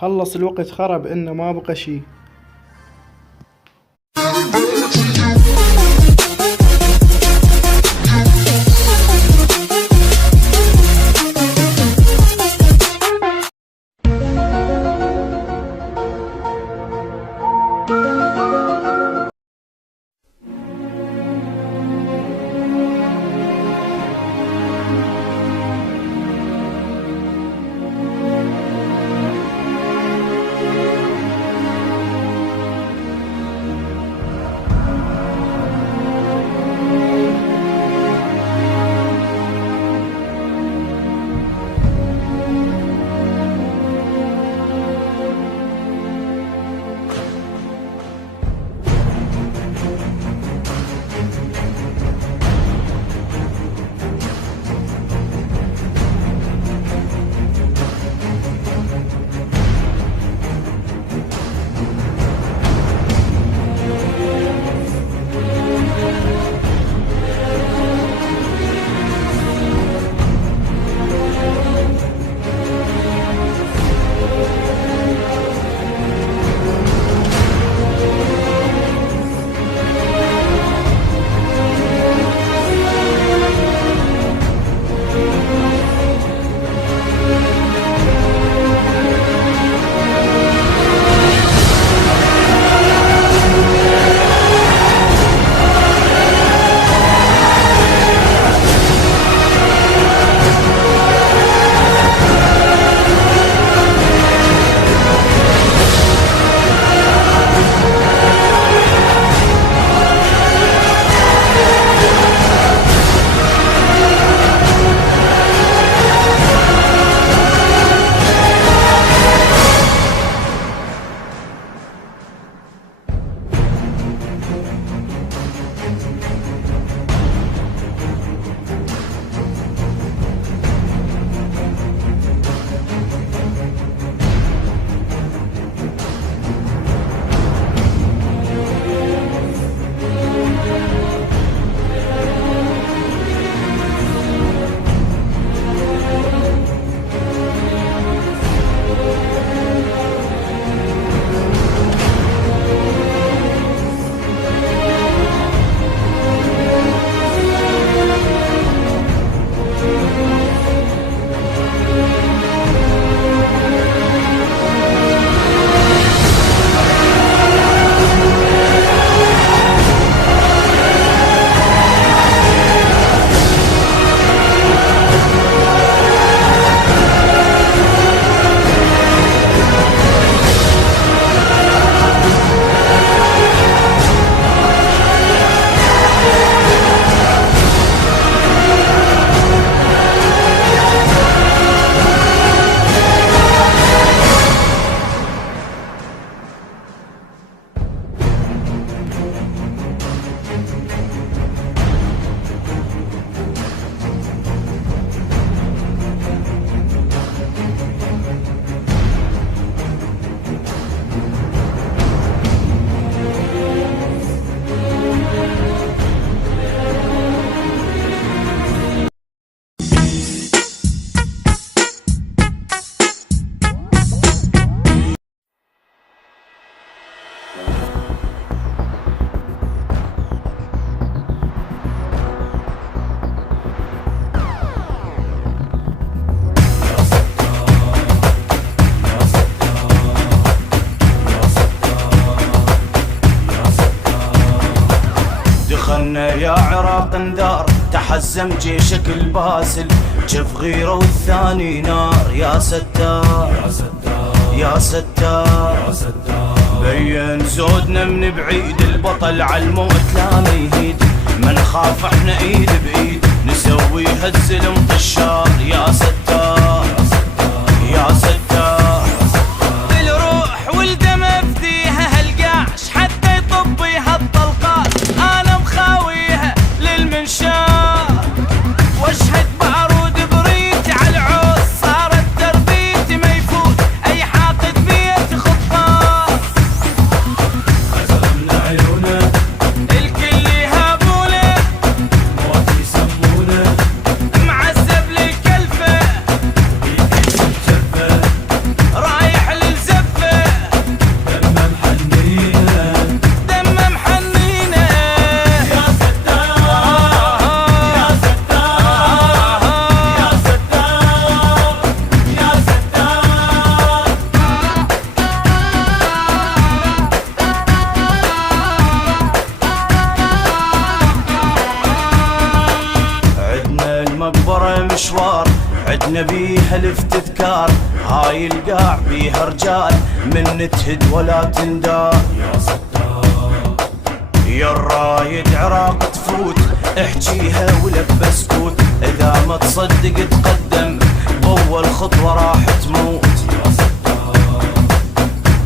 خلص الوقت خرب إنه ما بقى شي. دخلنا يا عراق انذار، تحزم جيشك الباسل، جف غيره والثاني نار. يا ستار يا ستار يا ستار يا ستار، بين زودنا من بعيد، البطل عالموت لا ما يهيد، ما نخاف احنا ايد بايد، نسويها الزلم طشار. يا ستار يا ستار، بالروح والدم افديها هالقاش، حتى يطبيها الطلقات انا مخاويها للمنشار، واشهد بعرود بريت على العود، صارت تربيتي ما يفوت اي حاقد بيت خطار. غزلنا عيونه الكل يهابونه، موت يسمونه، معذب للكلفه، بيدي جفه نبيها الافتذكار، هاي القاع بيها رجال من تهد ولا تندار. يا ستار يا الرايد عراق تفوت احجيها ولا سكوت، اذا ما تصدق تقدم بأول خطوة راح تموت. يا ستار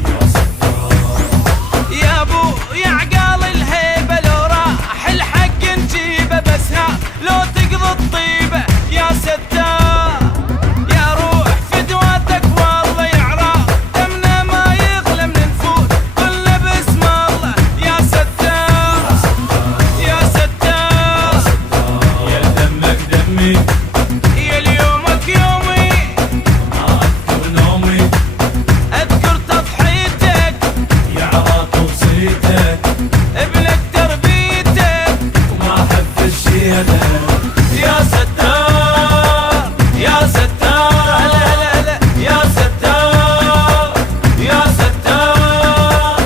يا ستار يا ابو يا عقال الهيبة، لو راح الحق نجيبه، بس ها لو تقضي الطيبة يا ستار. يا روح فدواتك والله يا عراق، دمنا ما يغلى من نفوت كلنا باسم الله. يا ستار يا ستار يا دمك دمي يا اليومك يومي، ما أذكر نومي، اذكر تضحيتك يا عراق وصيتك، ابنك تربيتك وما حب شيلك. يا ستار يا ستار. هلا هلا هلا يا ستار يا ستار.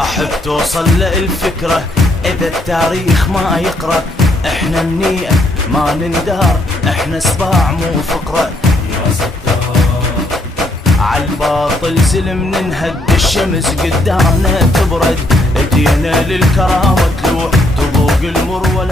احب توصل للفكرة اذا التاريخ ما يقرأ، احنا منيئة ما نندار، احنا سباع مو فقرة. يا ستار عالباطل زلم ننهد، الشمس قدامنا تبرد، ايدينا للكرامة تلوح، تذوق المر ولا